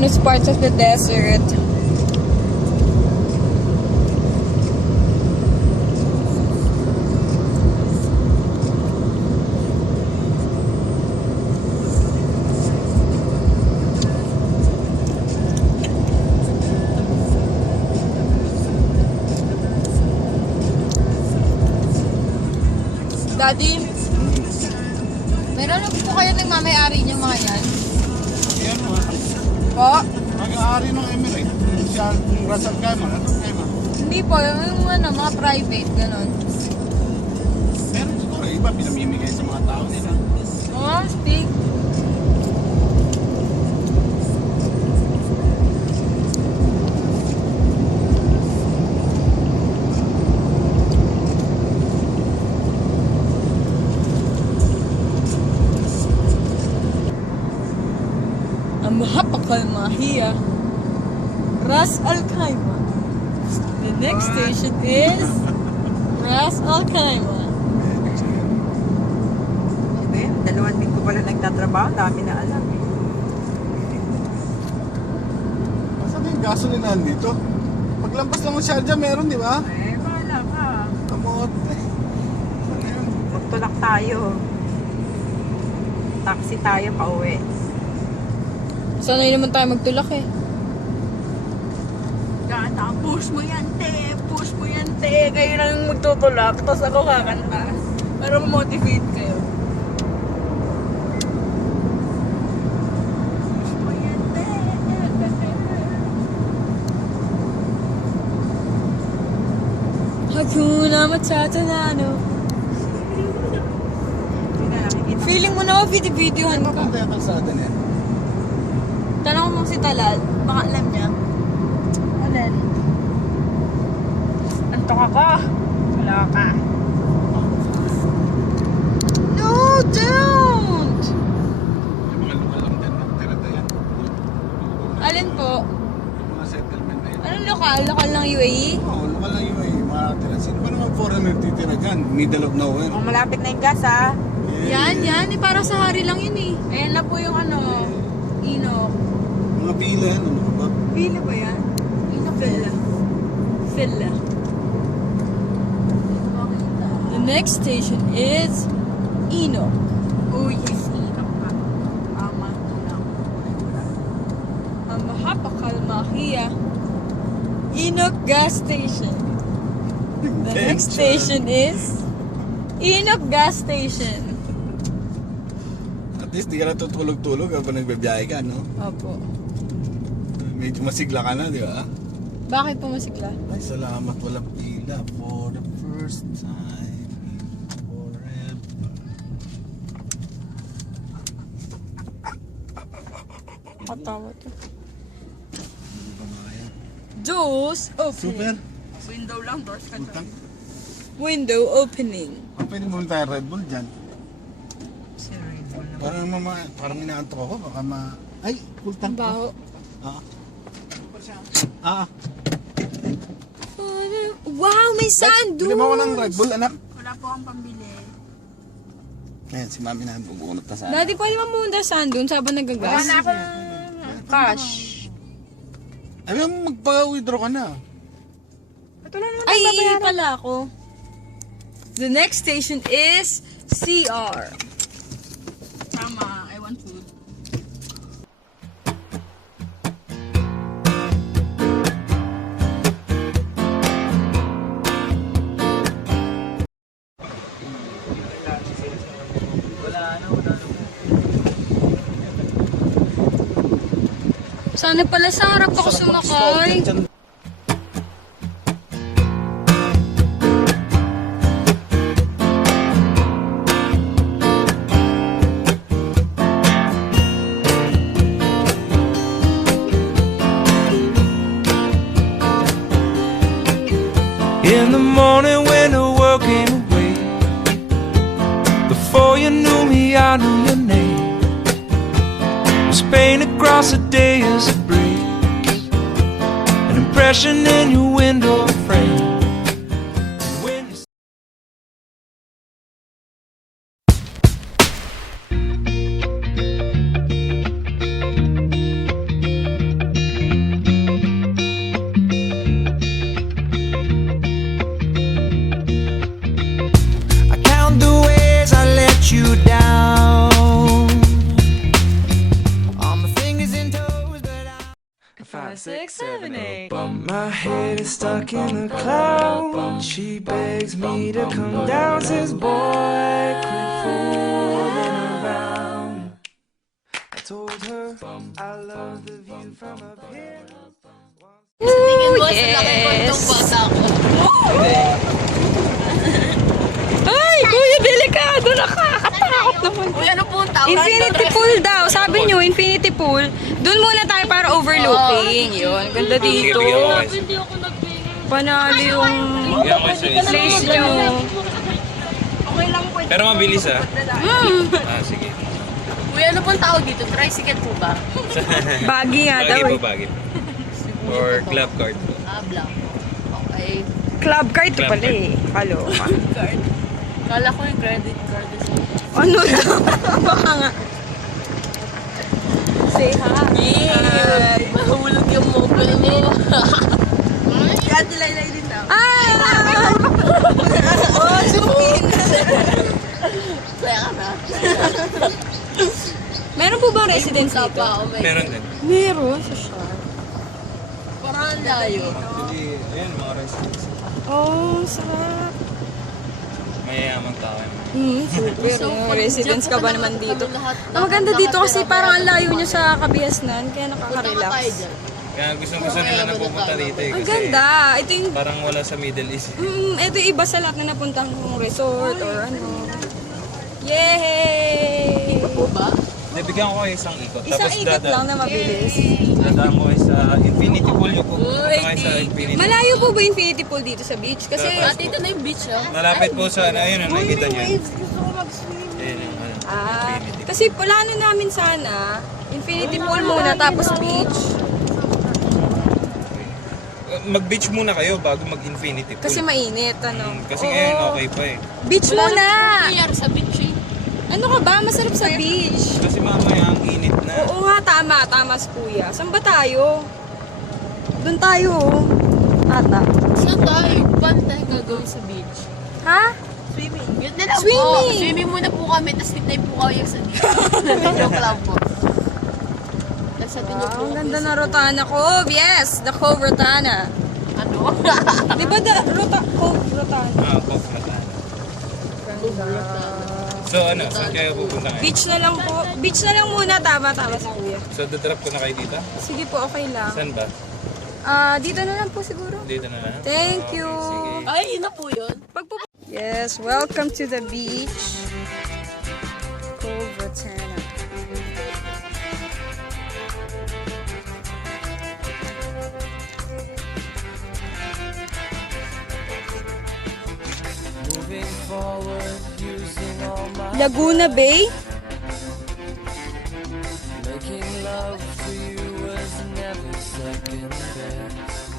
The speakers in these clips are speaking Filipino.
famous parts of the desert. Daddy, meron na po kayo ng mamay-ari niyo mga yan? Yan mo. Po? Mag-aari ng Emirate. Siya, Russell Kaiman. Ano Kaiman? Hindi po, yung ano, mga private, ganun. Meron siguro iba pinamimigay sa mga tao nila. Oh, stick. Mahapakal Mahia, Ras Al Khaimah. The next station is Ras Al Khaimah. Hindi, 2 linggo pala nagtatrabaho, dami na alam eh. Saan yung gasolinahan dito? Paglampas lang ng Sharjah meron, di ba? Eh, bahala ka. Kamot. Ano yun? Magtulak tayo. Taxi tayo pa uwi. Sanay naman tayo magtulak eh. Gata, push mo yan, te. Push mo yan, te. Kayo lang magtutulak, tapos ako kakanta. Para ma-motivate kayo. Push mo yan, te. Hakuna Matata Nano. Hindi na nakikita. Feeling mo na ako video-videohan Ano ka. kung tayo kalsada na yan? Tanong mo si Talal, baka alam niya. Alin? Antok ako. Wala ka. No, don't! Yung mga lokal lang din. Tirada yan. Alin po? Yung mga settlement na yan. Anong lokal? Lokal ng UAE? Oo, lokal lang yung mga tira. Sino ba naman foreigner titira dyan? Middle of nowhere. Kung malapit na yung gas, ha? Yan. Eh, para sa hari lang yun eh. Ayan na po yung ano, Ino. Mga pila yan. Ano ka ba? Pila ba yan? Villa. Villa. The next station is Ino. Oh, yes, Ino ka. Tama lang. Ang Mahapakal Mahia Inok Gas Station. The next station is Inok Gas Station. At least di ka natutulog-tulog habang nagbabiyahe ka, no? Opo. Medyo masigla ka na, di ba? Bakit po masigla? Ay, salamat. Walang pila for the first time forever. Katawa to. Hindi ba nga yan? Doors opening. Super. Window lang, doors ka Putang. Window opening. Pwede mo tayo Red Bull dyan. Si Red Bull naman. Parang inaantok ako. Baka Ay, pultang. Ang baho. Ah. Wow, may sand Bili mo ako ng Red Bull, anak. Wala po akong pambili. Ayan, si mami na bubunot na sana. Daddy, pwede mamunta sand dun sabang Wala nagagas? na akong cash. Ay, magpa-withdraw ka na. Ito na naman Ay, babayaran. pala ako. The next station is CR. Tama, I want food. Sana pala sa harap ako sumakay. In the morning when the world came away, before you knew me, I knew your name. Was painted across the day as a breeze, an impression in your window frame. When you 5, 6, 7, 8. But my head is stuck in the clouds. She begs me to come down, says boy, quit fooling around. I told her I love the view from up here. Tingin mo, sa laki ko itong bata ko. Ay, kuya, delikado. Nakakatakot naman. Uy, ano po ang tawag? Infinity pool daw. Sabi niyo, infinity pool. Doon muna tayo para overlooking. Yun, ganda dito. Hindi ako nagpingin. Panalo yung place nyo. Okay lang po. Pero mabilis ah. Ah, sige. Uy, ano po ang tawag dito? Tricycle po ba? Baggy nga daw. Bagay eh. po, bagay. Or club card po. Black. Okay. Club card to Club pala eh. Kaloka. Card. Kala ko yung credit card. Ano na? Baka nga. Say hi. Mahulog yung mobile mo. Kaya nilay din daw. Ah! Oh, sumin. Kaya ka na. Meron po bang residence Punta dito? pa ako, may- Meron din. Meron sa Sharp. Parang ang layo. Actually, ayun mga residents. Oh, sarap. Mayayamang tao yun. Super. So, no? pag- Residence ka ba naman dito? lahat Ang maganda dito kasi parang ang layo niya sa Kabiasnan, kaya Punta ka tayo nakaka-relax. dyan. Kaya gusto nila na pupunta dito eh. Ang Kasi ganda. Ito yung, parang wala sa Middle East. ito yung iba sa lahat na napuntahan kong resort or ano. Yay! Po ba? Hindi, bigyan ko kayo isang ikot. Isang ikot lang na mabilis. Dadaan mo kayo sa Infinity Pool yung pupunta kayo sa Infinity. Malayo po ba Infinity Pool dito sa beach? Kasi, Dito na yung beach, oh. Malapit po sa ano, ayun, nakikita niyo. yun. Gusto ko mag-swim. Ayun yung ano, ah, Infinity. kasi plano namin sana, Infinity Pool muna tapos beach. Mag-beach muna kayo bago mag-Infinity Pool. Kasi mainit, ano. Kasi Oo. ngayon okay pa eh. Beach muna! Nangyayari sa beach, eh. Ano ka ba? Masarap sa beach. Kasi mamaya ang init na. Oo nga, tama si kuya. Saan ba tayo? Doon tayo, ata. Saan tayo? Paano tayo gagawin sa beach? Ha? Swimming. Yun na lang Swimming. po. Swimming muna po kami, tapos tinay po kayo sa beach. Joke lang po. Tapos sa tinay po Ang ganda na Rotana Cove. Yes, the Cove Rotana. Ano? Di ba Cove Rotana? Coke na tayo. So ano, saan kayo pupunta ngayon? Beach na lang po. Beach na lang muna. Tama si kuya. So dadrop ko na kayo dito? Sige po, okay lang. Saan ba? Dito na lang po siguro. Dito na lang? Thank you. Sige. Ay, yun na po yun. Yes, welcome to the beach. Cove Rotana. Moving forward, using all my Laguna Bay. making love to you was never second best.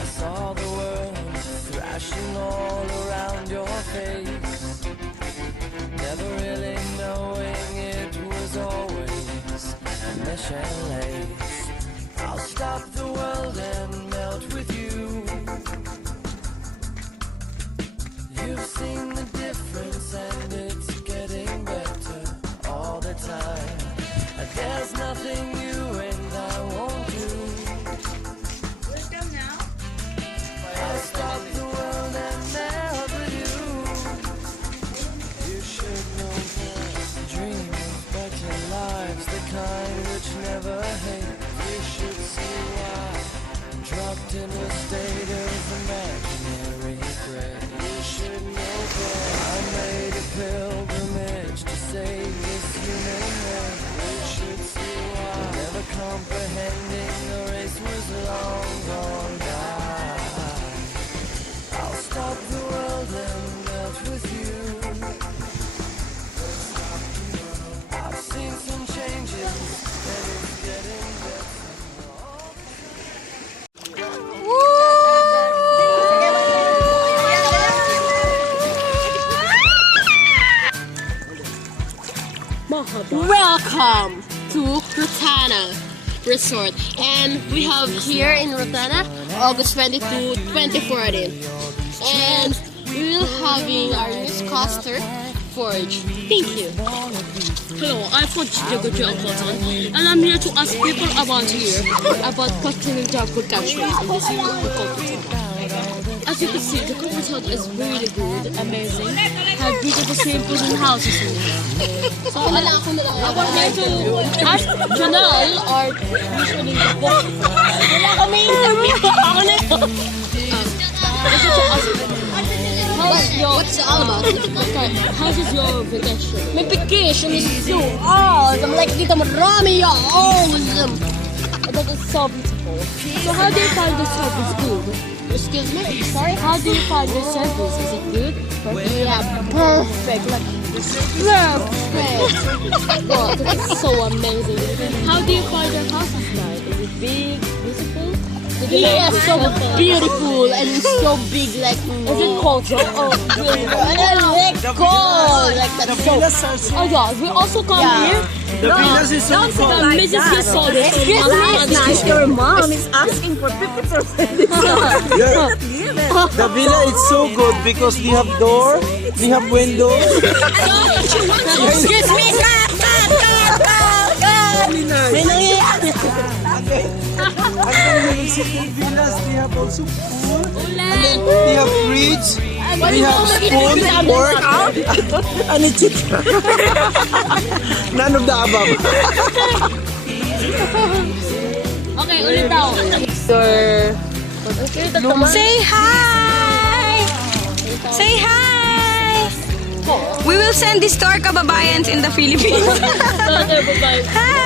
I saw the world thrashing all around your face, never really knowing it was always mesh and lace. I'll stop the world and melt with you. You've seen the difference and it's getting better all the time. There's nothing you and I won't do. I'll stop the world and melt with you. You should know that. Dream of better lives, the kind which never hate. You should see why I'm dropped in a state of imaginary regret. You should know that I made a pilgrimage to save this human race. You should see why never comprehending the race was long gone by. I'll stop the world and melt with you. I've seen some changes and it's getting better. Welcome to Rotana Resort. And we have here in Rotana, August 22, 2014. And we will having our newscaster Forge. Thank you. Hello, I'm Forge Jagoji Alcoton, and I'm here to ask people around here about questioning their food catchphrase in this culture. As you can see, the culture hut is really good, amazing, have beautiful simple houses in it. So, I'm here to ask Janelle, or usually the book. Wala kami interview. Ako na ito. What's it all about? Okay, how is your vacation? My vacation is so awesome. Like, dito marami awesome. That is so beautiful. So how do you find the service good? Excuse me? Sorry? How do you find the service? Is it good? Perfect? Yeah, perfect. Like, perfect. Wow, that is so amazing. How do you find your houses like? Is it big, beautiful? Yeah, so beautiful and so big, like, is it culture? Oh, beautiful. And then let's go! Like, that's so... Oh yeah, we also come here. The villas is so cool. Mrs. Yasol. Excuse me, nice. Your mom is asking for people to Yeah. The villa is so good because we have door, we have windows. Excuse me, cut! May nangyayari. And then we will sit in villas, we have also pool, and then we have fridge, we have spoon, fork, and a chicken. None of the above. Okay, ulit daw. Say hi! Say hi! We will send this to our kababayans in the Philippines. Hi!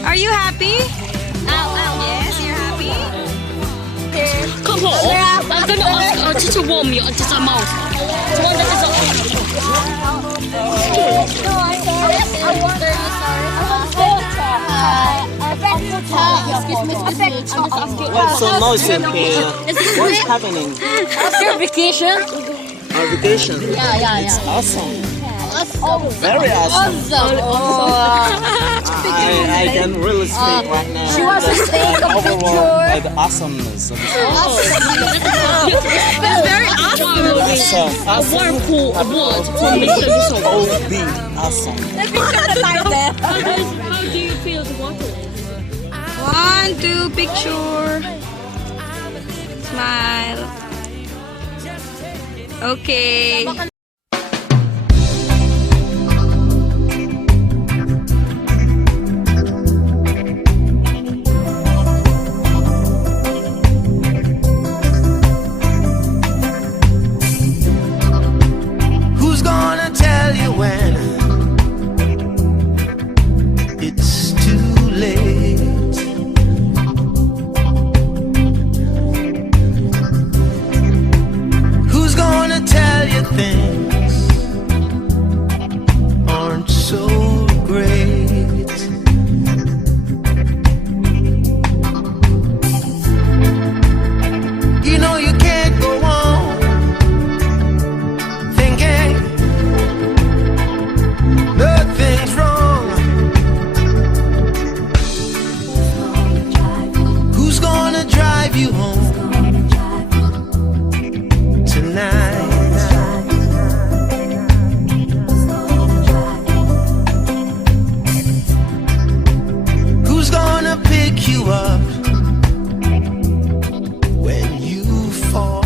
Are you happy? Yes, you're happy? Come on. I'm gonna ask her to warm you on just a mouth. The one that is What's so noisy here? What's happening? What's your vacation? Our vacation. Yeah. It's awesome. Awesome. Very awesome. I can really speak right now. She wants to take a overwhelmed picture. by the awesomeness of this. That's very awesome. So, A warm pool award from Mr. Yasol. OB, awesome. How do you feel the water? 1, 2, picture. Smile. Okay. Who's gonna tell you when it's too late? Who's gonna tell you things aren't so great? You know you can't go on thinking nothing's wrong. Who's gonna drive you home tonight? Who's gonna pick you up when you fall?